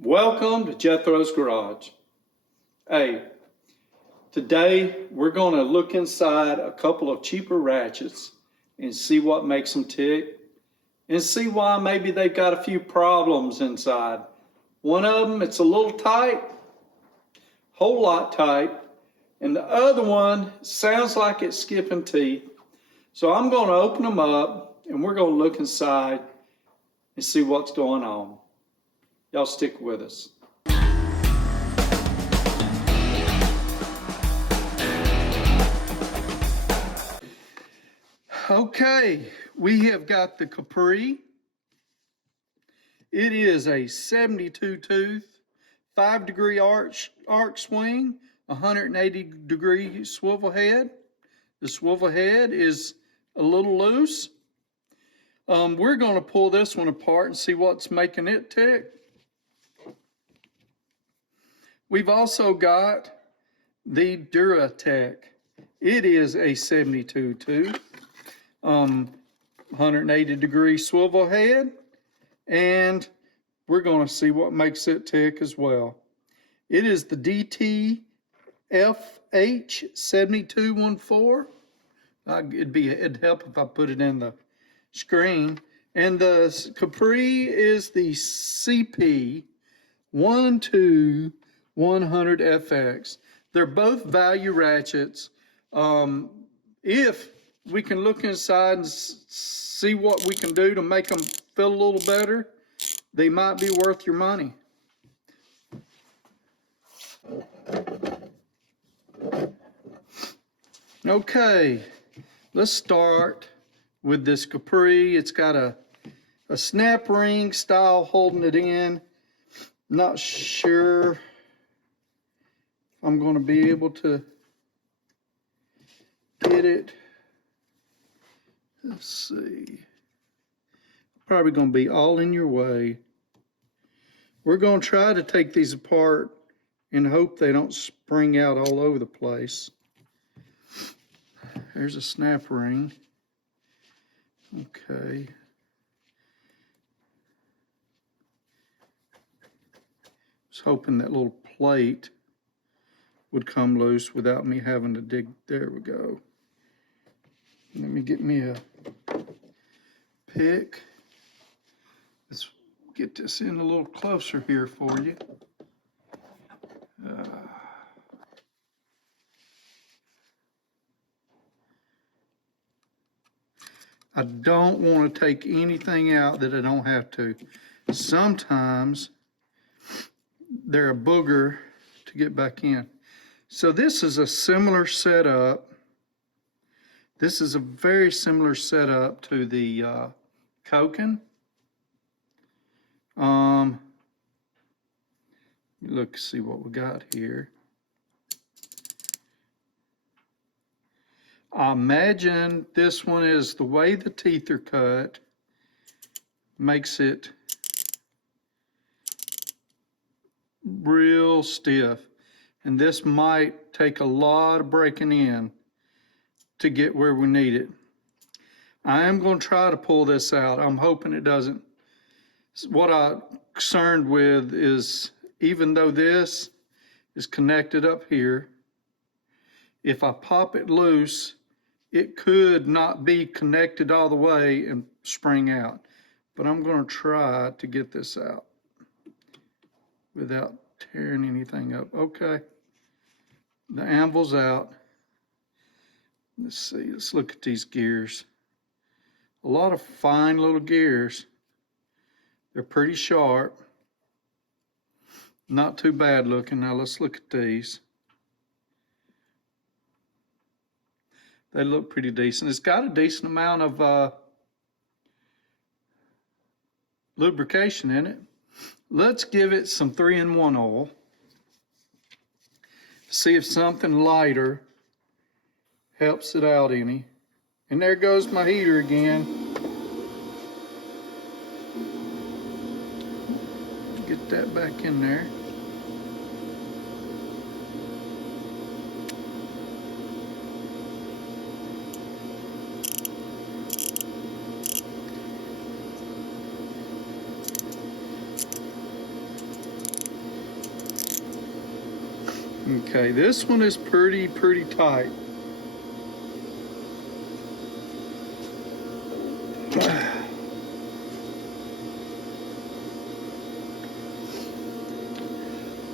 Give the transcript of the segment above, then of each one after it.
Welcome to Jethro's Garage. Hey, today we're going to look inside a couple of cheaper ratchets and see what makes them tick and see why maybe they've got a few problems inside. One of them, it's a little tight, whole lot tight, and the other one sounds like it's skipping teeth. So I'm going to open them up and we're going to look inside and see what's going on. Y'all stick with us. Okay, we have got the Capri. It is a 72 tooth, 5-degree arch swing, 180-degree swivel head. The swivel head is a little loose. We're going to pull this one apart and see what's making it tick. We've also got the Duratech. It is a 72 tooth, 180-degree swivel head, and we're going to see what makes it tick as well. It is the DTFH7214. It'd help if I put it in the screen. And the Capri is the CP12100FX. They're both value ratchets. If we can look inside and see what we can do to make them feel a little better, they might be worth your money. Okay, let's start with this Capri. It's got a snap ring style holding it in. Not sure if I'm going to be able to get it. Let's see. Probably going to be all in your way. We're going to try to take these apart and hope they don't spring out all over the place. There's a snap ring. Okay. I was hoping that little plate would come loose without me having to dig. There we go. Let me get me a pick. Let's get this in a little closer here for you. I don't want to take anything out that I don't have to. Sometimes they're a booger to get back in. So this is a similar setup. This is a very similar setup to the Koken. Look, see what we got here. I imagine this one is the way the teeth are cut makes it real stiff. And this might take a lot of breaking in to get where we need it. I am going to try to pull this out. I'm hoping it doesn't. What I'm concerned with is, even though this is connected up here, if I pop it loose, it could not be connected all the way and spring out. But I'm going to try to get this out without tearing anything up. Okay, the anvil's out. Let's see, let's look at these gears. A lot of fine little gears. They're pretty sharp. Not too bad looking. Now let's look at these. They look pretty decent. It's got a decent amount of lubrication in it. Let's give it some 3-in-1 oil. See if something lighter helps it out any. And there goes my heater again. Get that back in there. Okay, this one is pretty tight.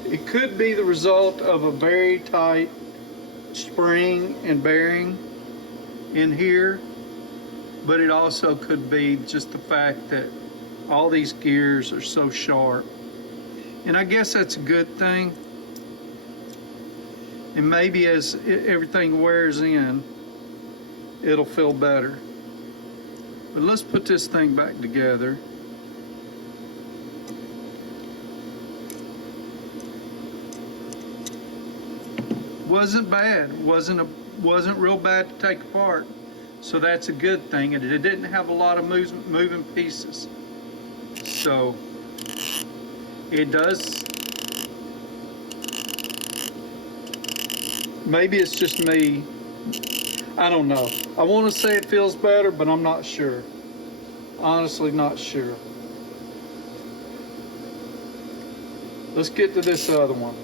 It could be the result of a very tight spring and bearing in here, but it also could be just the fact that all these gears are so sharp. And I guess that's a good thing. And maybe as everything wears in, it'll feel better. But let's put this thing back together. Wasn't bad. Wasn't real bad to take apart. So that's a good thing. And it didn't have a lot of moving pieces. So it does. Maybe it's just me. I don't know. I want to say it feels better, but I'm not sure. Honestly, not sure. Let's get to this other one.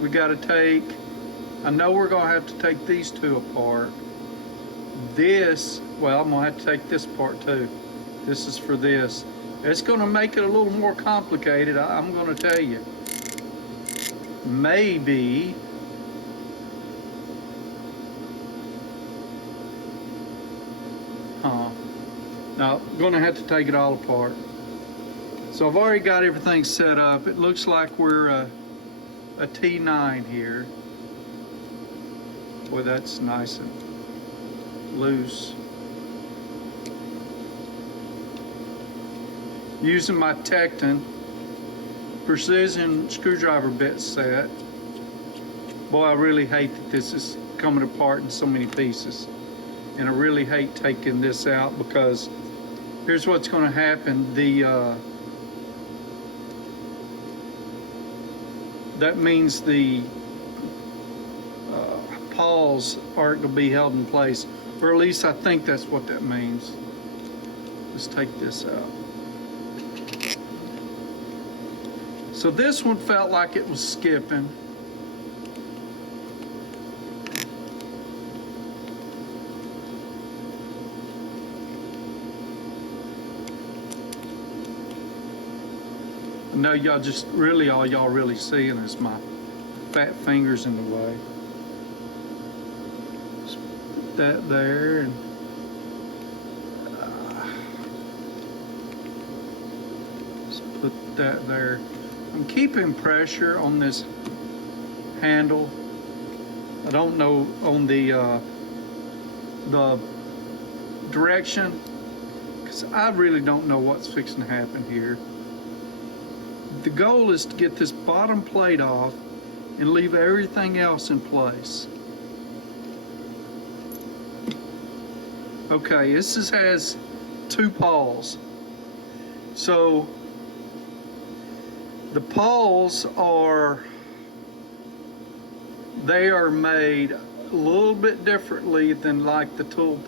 We got to take, I know we're going to have to take these two apart. This, well, I'm going to have to take this apart too. This is for this. It's going to make it a little more complicated, I'm going to tell you. Maybe no, I'm going to have to take it all apart. So I've already got everything set up. It looks like we're a T9 here. Boy, that's nice and loose. Using my Tecton precision screwdriver bit set. Boy, I really hate that this is coming apart in so many pieces. And I really hate taking this out because here's what's going to happen. That means the paws aren't going to be held in place, or at least I think that's what that means. Let's take this out. So this one felt like it was skipping. No, y'all just really, all y'all really seeing is my fat fingers in the way. Just put that there and just put that there. I'm keeping pressure on this handle. I don't know on the direction because I really don't know what's fixing to happen here. The goal is to get this bottom plate off and leave everything else in place. Okay, this has two paws. So the paws are made a little bit differently than like the two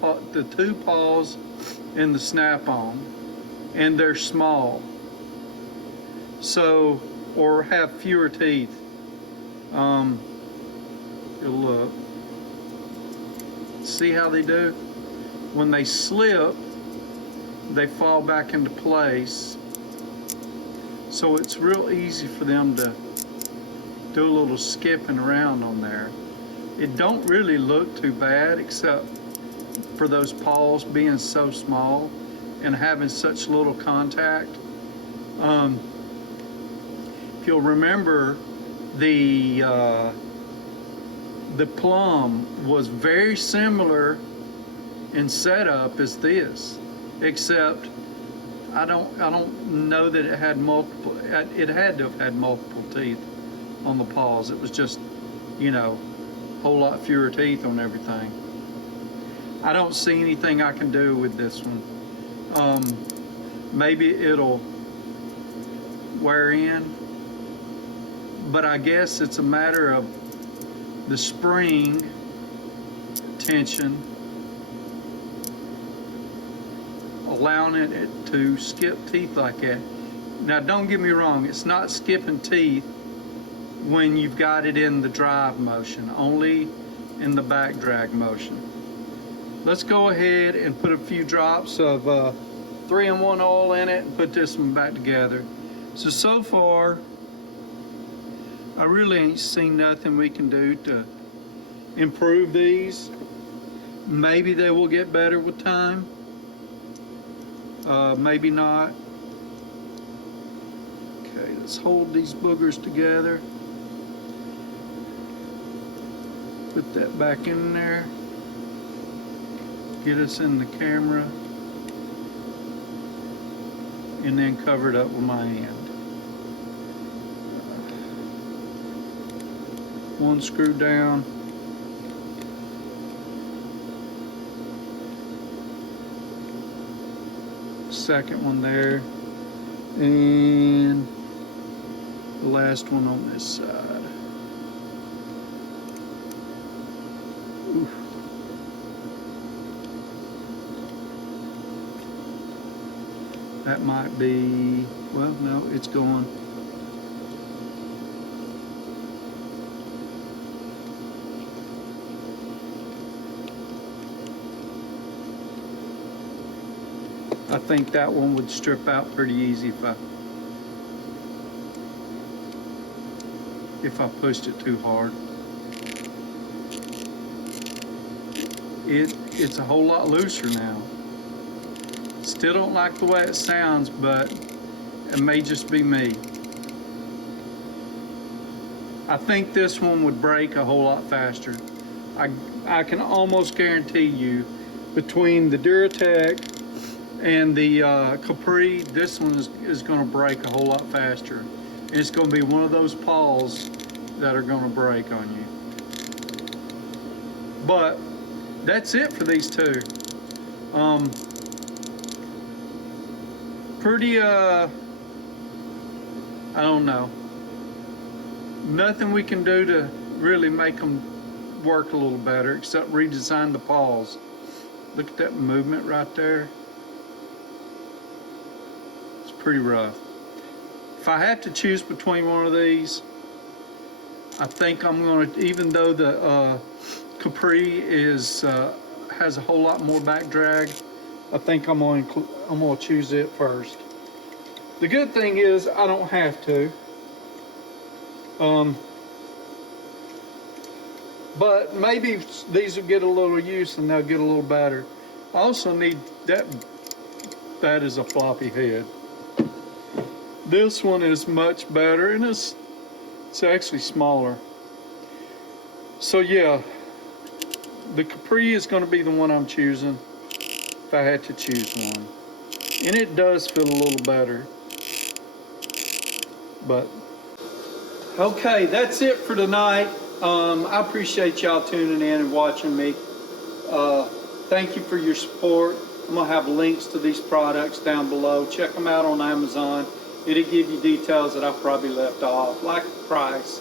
paws in the Snap-on, and they're small. So, or have fewer teeth. You'll look. See how they do? When they slip, they fall back into place. So it's real easy for them to do a little skipping around on there. It don't really look too bad, except for those paws being so small and having such little contact. If you'll remember, the Plum was very similar in setup as this, except I don't know that it had multiple. It had to have had multiple teeth on the paws. It was just, you know, a whole lot fewer teeth on everything. I don't see anything I can do with this one. Maybe it'll wear in, but I guess it's a matter of the spring tension allowing it to skip teeth like that. Now don't get me wrong, it's not skipping teeth when you've got it in the drive motion, only in the back drag motion. Let's go ahead and put a few drops of 3-in-1 oil in it and put this one back together. So far, I really ain't seen nothing we can do to improve these. Maybe they will get better with time. Maybe not. Okay, let's hold these boogers together. Put that back in there. Get us in the camera. And then cover it up with my hand. One screw down. Second one there. And the last one on this side. Oof. That might be, well, no, it's going. I think that one would strip out pretty easy if I pushed it too hard. It's a whole lot looser now. Still don't like the way it sounds, but it may just be me. I think this one would break a whole lot faster. I can almost guarantee you, between the Duratech and the Capri, this one is going to break a whole lot faster. And it's going to be one of those paws that are going to break on you. But that's it for these two. Pretty, I don't know. Nothing we can do to really make them work a little better except redesign the paws. Look at that movement right there. It's pretty rough. If I have to choose between one of these, I think I'm going to, even though the Capri is has a whole lot more back drag, I think I'm going to choose it first. The good thing is I don't have to. But maybe these will get a little use and they'll get a little better. I also need that is a floppy head. This one is much better and it's actually smaller. So yeah, the Capri is going to be the one I'm choosing if I had to choose one. And it does feel a little better. But okay, that's it for tonight. I appreciate y'all tuning in and watching me. Thank you for your support. I'm gonna have links to these products down below. Check them out on Amazon. It'll give you details that I probably left off, like the price,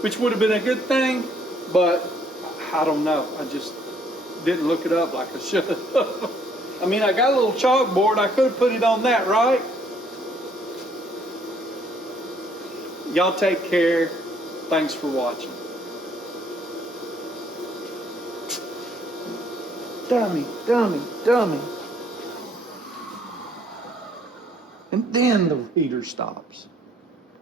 which would have been a good thing, but I don't know. I just didn't look it up like I should have. I mean, I got a little chalkboard. I could have put it on that, right? Y'all take care. Thanks for watching. Dummy, dummy, dummy. And then the heater stops.